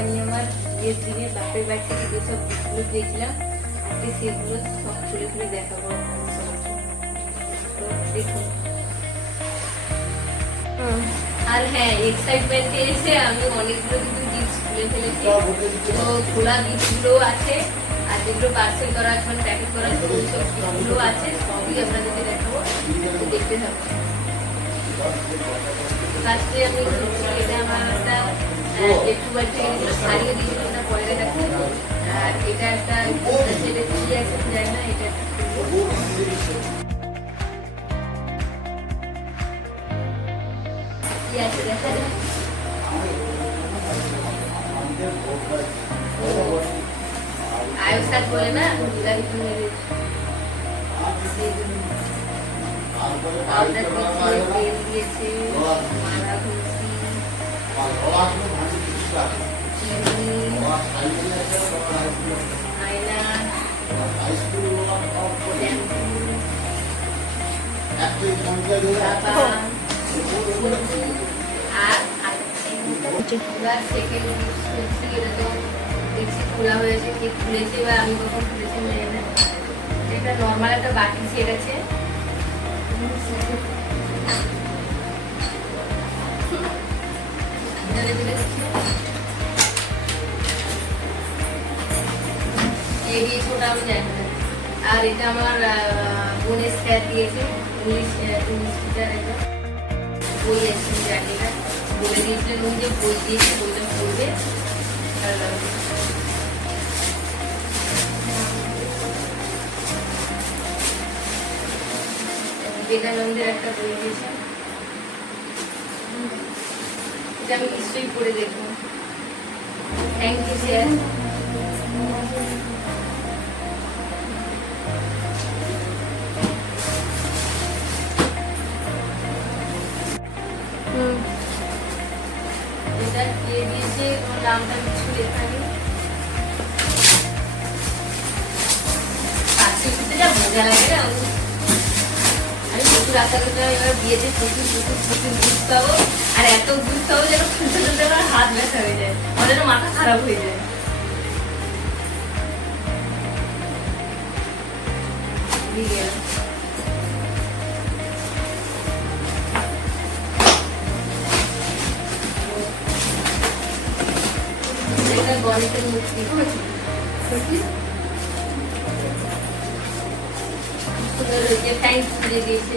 আমি আমার বিয়ের দিনে বাপের বাড়ি থেকে যেসব গিফটগুলো পেয়েছিলাম আজকে সেগুলো সব খুলে খুলে দেখাবো আপনাদের। তো দেখুন। আর হ্যাঁ, এক্সাইটমেন্টে এসে আমি অনেকগুলো কিন্তু গিফট খুলে ফেলেছি। তো খোলা গিফটগুলো আছে আর যেগুলো পার্সেল করা আছে মানে প্যাকেট করা আছে ওই সব গিফটগুলো আছে, সবই আপনাদেরকে দেখাবো, দেখতে থাকবো। ফার্স্টে আমি এটা আমার একটা একটু বাড়ি থেকে যেগুলো শাড়িও দিয়েছিল ওটা পরে দেখাচ্ছি। আর এটা একটা সেটা কি আছে জানি না, এটা কি আছে দেখা যায়। আয়ুষ বলে না তেল দিয়েছে, মালা ঘুষি, আয়না, খোলা হয়েছে, কি খুলেছে বা আমি কখন খুলেছি মেয়ে না। এটা নর্মাল একটা বাটি সেট আছে, ওটা আমি জানি না। আর এটা আমার বোনের স্যার দিয়েছে, ইংলিশ টিচার। এটা বই আছে জানি না, বলে দিয়েছিলেন উনি যে বই দিয়েছে বইটা পড়বে। বিবেকানন্দের একটা বই দিয়েছে, এটা আমি নিশ্চয়ই পড়ে দেখবো। Thank you sir. এটা কে দিয়েছে ওর নামটা কিছু লেখা নেই। পাশে কিছু যা মজা লাগে না, আমি প্রচুর আশা করতাম এবার বিয়েতে প্রচুর প্রচুর প্রচুর দুধ পাবো। আর এত দুধ পাবো যেন খুলতে খুলতে আমার হাত ব্যথা হয়ে যায়, আমার যেন মাথা খারাপ হয়ে যায়। এটা গণিতের মূর্তি থ্যাংক ইউ দিয়েছে।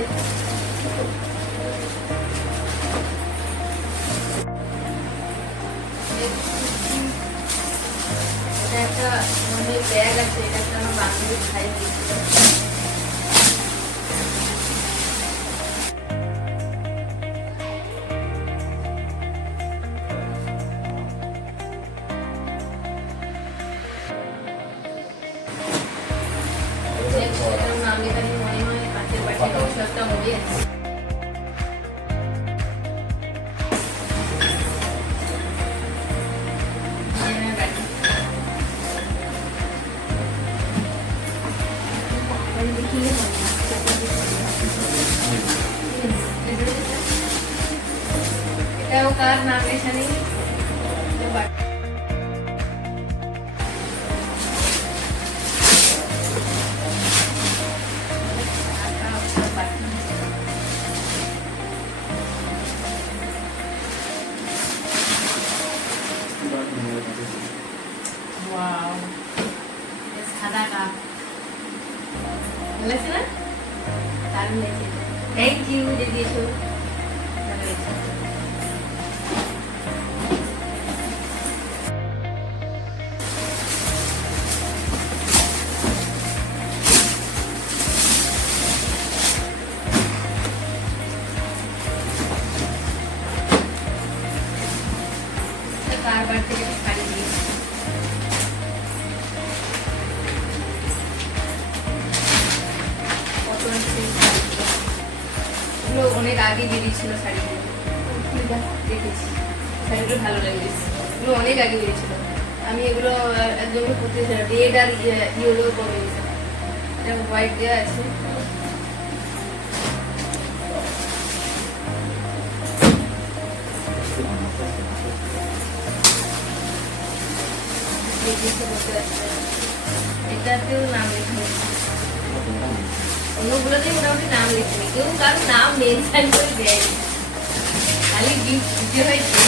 এটা একটা মানে ব্যাগ আছে, এটা একটা আমার বান্ধবীর খাই দিয়েছিল। নাম লেখা মনে হয় পাশের বাড়ির একটা মুড়ি আছে। এটাও কার নাম লেখা নেই। সাদা কাপ ভালো না, দারুণ লাগছে। থ্যাংক ইউ যে দিয়েছো, ভালো লাগছে। বারবার থেকে শাড়ি দিয়েছি, অনেক আগে বেরিয়েছিল শাড়িগুলো, দেখেছি শাড়িগুলো ভালো লেগেছে, এগুলো অনেক আগে বেরিয়েছিল। আমি এগুলো একজনকে করতে রেড আর ইয়েলো কম্বিনেশন, এটা হোয়াইট দেওয়া আছে। এটাতেও নাম লেখা অন্যগুলোতেই মোটামুটি নাম লেখেনি, কেউ কারোর নাম মেনশন করে দেয়নি, খালি গিফট দিতে হয়েছে।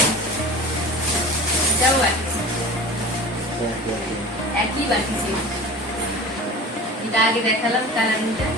এটাও বাটি একই বাটি সেট, এটা আগে দেখালাম কালারিংটা।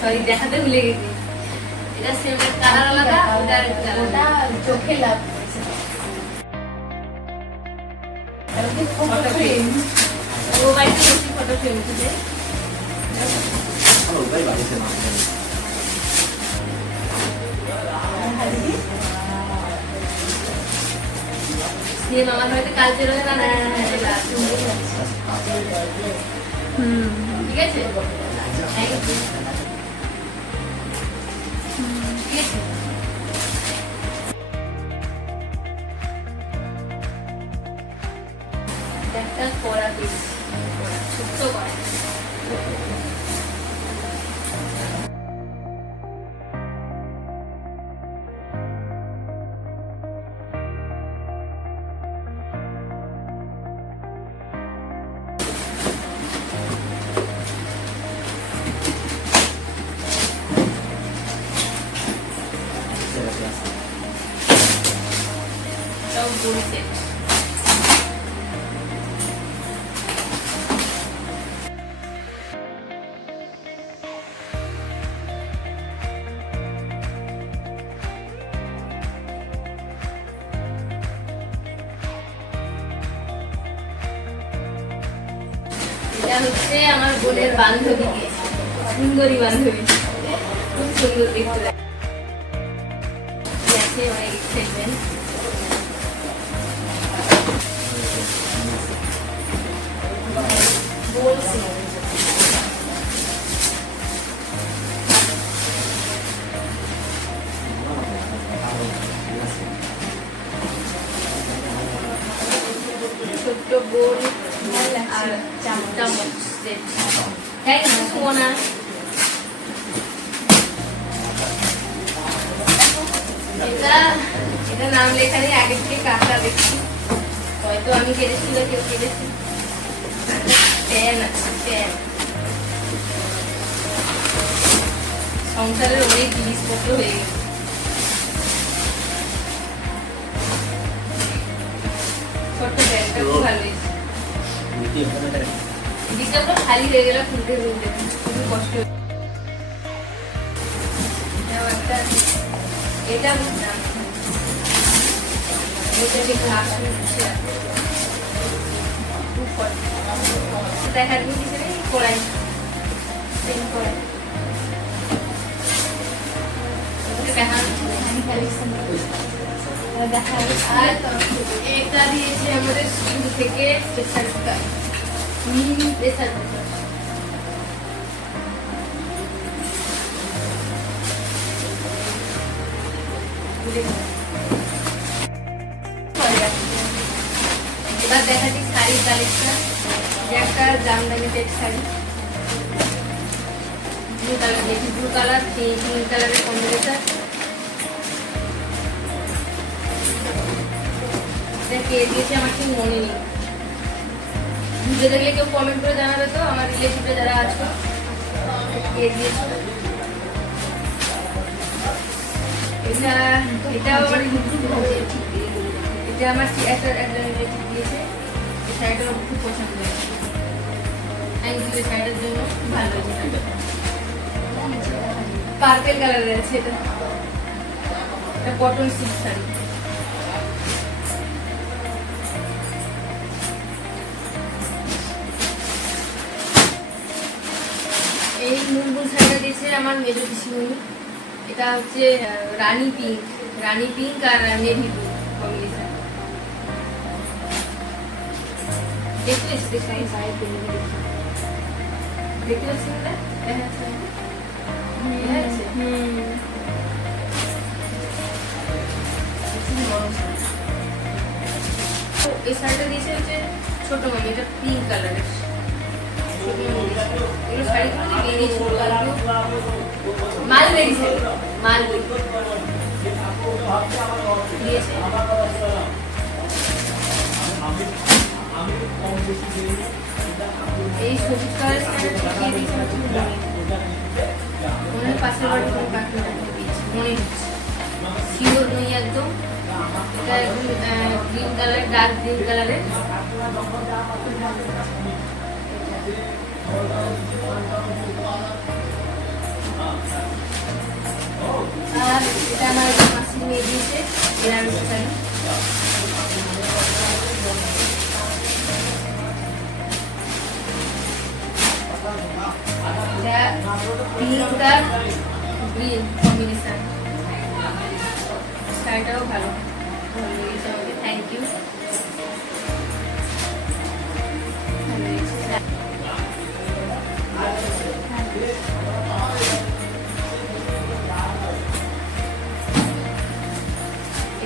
সরি দেখাতে ভুলে গেছি, এটা সেমের কালার আলাদা, ওটা আরেকটা আলাদা, চোখে লাভ ফটো ফ্রেম, ও বাড়িতে বেশি ফটো ফ্রেম উঠেছে। সেম আমার হয়তো কালচার ঠিক আছে, একটা কড়া পিস ছোট্ট কড়া। বড়ি সেট, এটা হচ্ছে আমার বোনের বান্ধবীকে, সুন্দরী বান্ধবী, খুব সুন্দর দেখতে লাগে, অনেক এক্সাইটমেন্ট। বলছি ছোট্ট বোল আর চামচ সেট। Thank you Sumana. এটা নাম লেখা নেই, আগে থেকে কাঁচা দেখছি, হয়তো আমি কেটেছি বা কেউ কেটেছি। সংসারের অনেক জিনিসপত্র হয়ে গেছে। ছোট্ট ব্যাগটা খুব ভালো হয়েছে, দিকটা পুরো খালি হয়ে গেল, খুলতে খুলতে খুবই কষ্ট। এটা বুঝলাম, এটা ঠিক ঘাস হচ্ছে দেখার কিছু নেই, কড়াই কড়াই এটা দিয়েছে আমাদের স্কুল থেকে প্রেসার কুকার, প্রেসার কুকার। এবার দেখাচ্ছি শাড়ি কালেকশন, একটা Jamdani type sari, blue colour, দেখি ব্লু কালার পিঙ্ক কালারের কম্বিনেশন। এটা কে দিয়েছে আমার ঠিক মনে নেই, বুঝে দেখলে কেউ কমেন্ট করে জানাবে তো, আমার রিলেটিভে যারা আছে কে দিয়েছে। এটা এটাও আমার এটা আমার একজন রিলেটিভ দিয়েছে, এই শাড়িটা আমার খুব পছন্দ হয়েছে, থ্যাংক ইউ। এই শাড়িটার জন্য খুব ভালো হয়েছে। পার্পল কালারের আছে এটা, এটা কটন সিল্ক শাড়ি। এই মুলবুল শাড়িটা দিয়েছে আমার মেজো পিসিমণি। এটা হচ্ছে রানী পিঙ্ক আর নেভি ব্লু কম্বিনেশন। দেখতে পাচ্ছি না? এই শাড়িটা দিয়েছে হচ্ছে ছোট মামি, এটা পিঙ্ক কালারের। এগুলো শাড়িগুলো যে বেরিয়েছিল মালবেরি শাড়ি, মালবেরি দিয়েছে। এই সবুজ কালারের শাড়িটা দিয়ে দিয়েছে হচ্ছে মনে হয় পাশের বাড়ি কোনো কাকিমা দিয়েছে মনে হচ্ছে, শিওর নই একদম। এটা একদম গ্রিন কালার, ডার্ক গ্রিন কালারের। আর এটা আমার মাসির মেয়ে দিয়েছে বেনারসি শাড়ি। এটা পিঙ্ক আর গ্রিন কম্বিনেশন। শাড়িটাও ভালো লেগেছে আমাকে, থ্যাংক ইউ।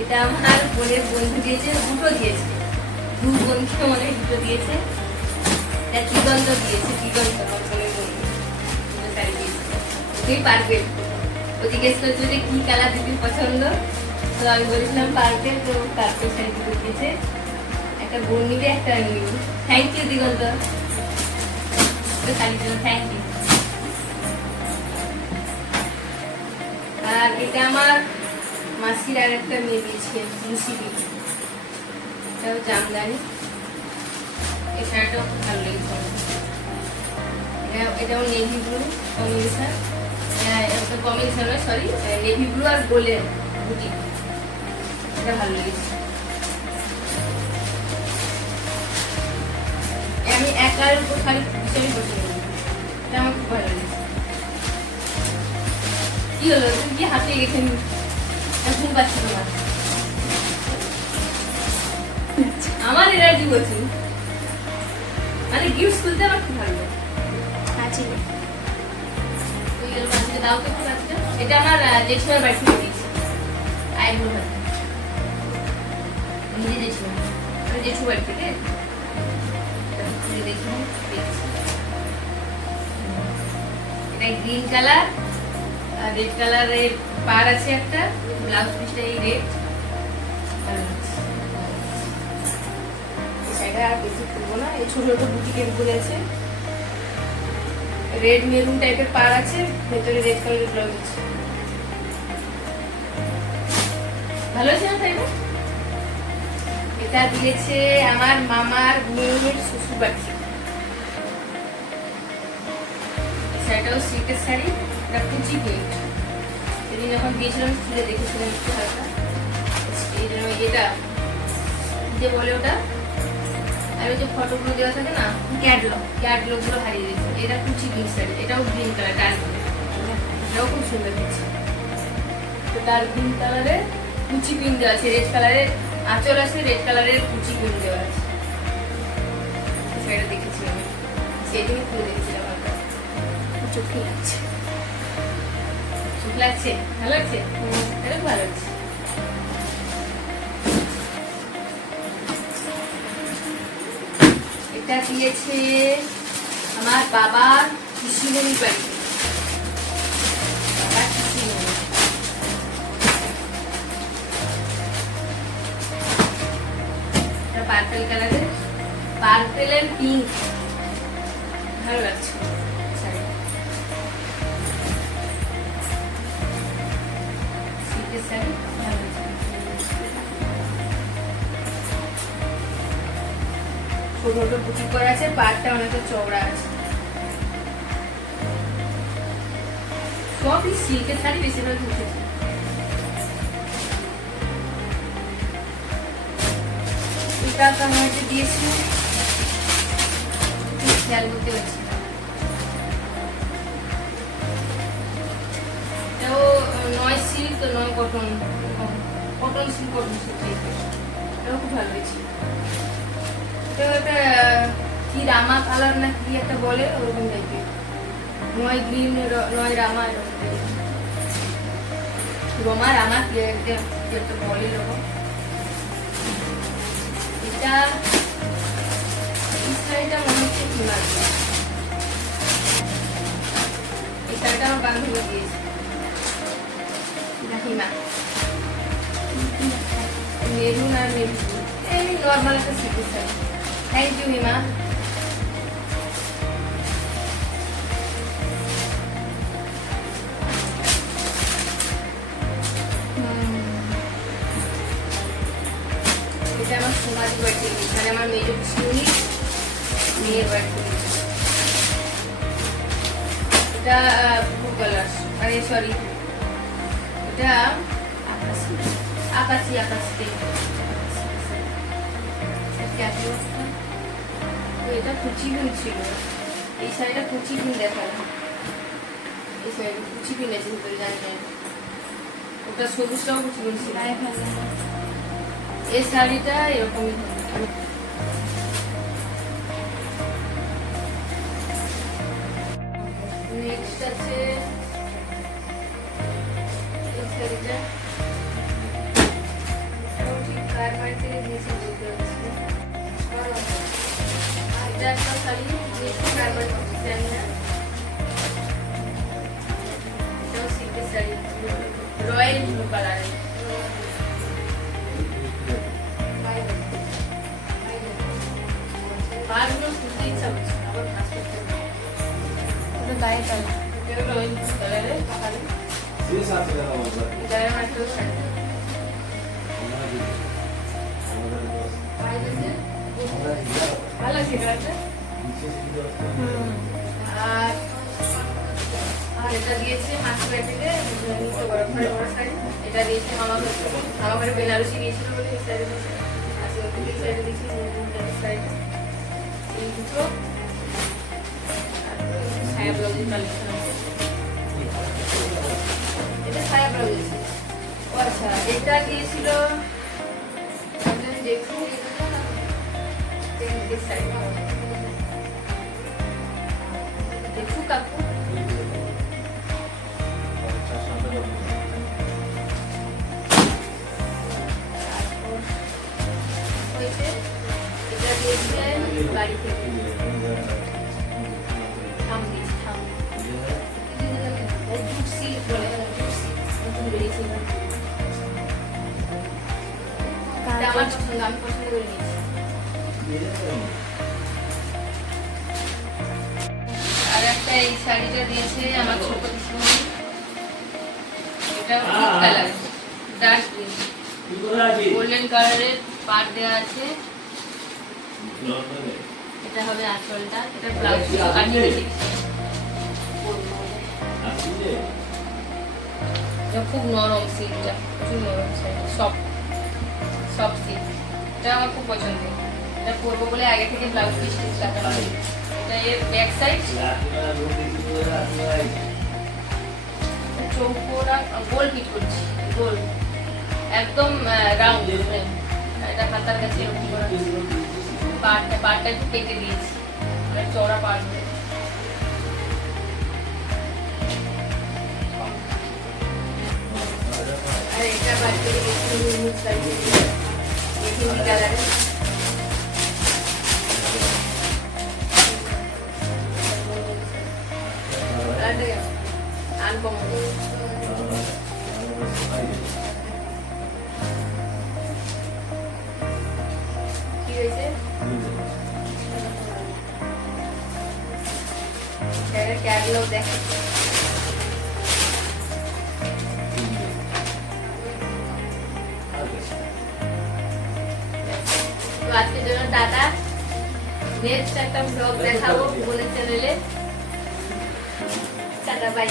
এটা আমার বোনের বন্ধু দিয়েছে, দুটো দিয়েছে, দু বোনকে মনে দুটো দিয়েছে। এটা দিগন্ত দিয়েছে, দিগন্ত আমার বোনের বন্ধু শাড়ি দিয়েছে। তুই পারবে, ও জিজ্ঞেস করছিল যে কি কালার দিদির পছন্দ, তো আমি বলেছিলাম পার্পেল, তো পার্পেল শাড়ি দুটো দিয়েছে। একটা বোন নিবে, একটা আমি নিব। থ্যাংক ইউ দিগন্ত, শাড়ির জন্য থ্যাংক ইউ। আর এটা আমার মাসির আর একটা মেয়ে দিয়েছে মুসিবি, এটাও জামদানি। এই শাড়িটাও খুব ভালো লেগেছে। এটাও নেভি ব্লু কম্বিনেশন, কম্বিনেশন নয় সরি, নেভি ব্লু আর গোল্ডেন বুটি। এটা ভালো লেগেছে। আমি এক কালারের উপর শাড়ি ভীষণই পছন্দ করি, এটা আমার খুব ভালো লেগেছে। কি হলো, তুমি কি হাতে গেছে? এখন পাচ্ছি তোমার, আমার এনার্জি বলছি, মানে গিফট খুলতে আমার খুব ভালো লাগে। দাও তো খুব আছে। এটা আমার জেঠিমার বাড়ি থেকে দিয়েছি, আইব্রো ভাত নিজে জেঠিমা, জেঠু বাড়ি থেকে দেখি। এটা গ্রিন কালার আর রেড কালারের পার আছে একটা, ব্লাউজ পিসটা এই রেড। শাড়িটা আর বেশি খুলবো না, এই ছোট ছোট বুটিকের উপরে আছে, রেড মেরুন টাইপের পার আছে, ভেতরে রেড কালারের ব্লাউজ আছে। ভালো আছে না শাড়িটা? এটা দিয়েছে আমার মামার মেয়ের শ্বশুর বাড়ি। শাড়িটাও সিল্কের শাড়ি, এটা কুচি প্রিন্ট। সেদিন যখন দিয়েছিলাম খুলে দেখেছিলাম একটু হালকা। এই জন্য এটা যে বলে ওটা, আর ওই যে ফটোগুলো দেওয়া থাকে না, ক্যাটলগ গুলো হারিয়ে দিয়েছে। এটা কুচি প্রিন্ট শাড়ি, এটাও গ্রিন কালার, ডার্ক গ্রিন, এটাও খুব সুন্দর দিচ্ছে। তো ডার্ক গ্রিন কালারের কুচি প্রিন্ট দেওয়া আছে, রেড কালারের আঁচল আছে, রেড কালারের কুচি প্রিন্ট দেওয়া আছে। সেটা দেখেছি আমি, সেদিনই খুলে দেখেছিলাম। হালকা চোখে লাগছে, চোখ লাগছে, ভালো লাগছে, এটা ভালো লাগছে। এটা দিয়েছে আমার বাবার পিসিমণির বাড়ি, বাবার পিসিমণি। এটা পার্পল কালারের, পার্পেলের পিঙ্ক, ভালো লাগছে। ছোট ছোট বুটি করা আছে, পাড়টা অনেকটা চওড়া আছে। সব সবই সিল্কের শাড়ি বেশিরভাগ উঠেছে। এটা তো আমি হচ্ছে দিয়েছি, খেয়াল করতে পারছি না। এটাও নয় সিল্ক নয় cotton, cotton silk cotton silk, এটাও খুব ভালো হয়েছে। এটাও একটা কি রামা কালার না কি একটা বলে, ওরকম টাইপের, নয় গ্রিন নয় রামা, রমা রামা কি একটা বলে এরকম। এটা এই শাড়িটা মনে হচ্ছে কি লাগবে, এই শাড়িটা আমার বান্ধবী দিয়েছে হিমা, মেরুন আর মেরুন, এই নর্মাল একটা সিল্কের শাড়ি। থ্যাংক ইউ হিমা। এটা আমার সোনালি বাড়ি, এখানে আমার মেয়ের শুনি মেয়ের বাড়ি। এটা ব্লু কালার, মানে সরি এটা আকাশি আকাশি আকাশি। এটা কুচি পিন ছিল, এই শাড়িটা কুচি পিন দেখালো, এই শাড়িটা কুচি পিন আছে ভিতরে, জানি না ওটা সবুজটাও কুচি পিন ছিল। এই শাড়িটা এরকমই নেক্সট আছে এই শাড়িটা, ঠিক কার বাড়িতে দিয়েছে বলতে পারছি না। এটা একটা শাড়ি দিয়েছে কার বাড়িতে জানি না, এটাও সিল্কের শাড়ি, রয়্যাল ব্লু কালারের। বারগুলো শুনতে ইচ্ছা করছে, আবার ভাঁজ করতে হবে। ওটা গায়ে কালার, এটা হলো রয়্যাল ব্লু কালারের পাহাড়ি, গায়ে আমার একটা শাড়ি। ভালো লাগছে কালারটা। আর এটা দিয়েছে মাসি বাড়ি থেকে নিতে বড় ঘরে বড় শাড়ি, এটা দিয়েছে মামা ঘরে বেনারসি দিয়েছিল বলে এই শাড়ি দিয়েছে, এই শাড়ি দিয়েছি শাড়িটা, এই দুটো ছায়া ব্লাউজের কালেকশন আছে, এটা ছায়া ব্লাউজ আছে। ও আচ্ছা, এটা দিয়েছিল দেখুন দেখু কাকু, এটা দিয়েছে বাড়ি থেকে আমার পছন্দ, আমি পছন্দ করে নিয়েছি। আর একটা এই শাড়িটা দিয়েছে আমার ছোট দিদি, এটা pink colour, dark green, golden কালারের পাড় দেওয়া আছে। এটা হবে আঁচলটা, এটা ব্লাউজ কাটিয়ে দিয়েছি। খুব নরম সিল্কটা, প্রচুর নরম শাড়ি, সফট সফট সিল্ক, এটা আমার খুব পছন্দের। এটা পরবো বলে আগে থেকে ব্লাউজ পিস লাগানো হয়। এটা এর ব্যাক সাইড চৌকোরা গোল পিট করছি, গোল একদম রাউন্ড, এটা হাতার কাছে এরকম করা, পাড়টা একটু কেটে দিয়েছি, চওড়া পাড় করে। আর এটা বাড়িতে কি হয়েছে ক্যাটলগ দেখে আজকের জন্য টাটা, নেক্সট একটা ব্লগ দেখাবো বোনের চ্যানেলে। Tata bye.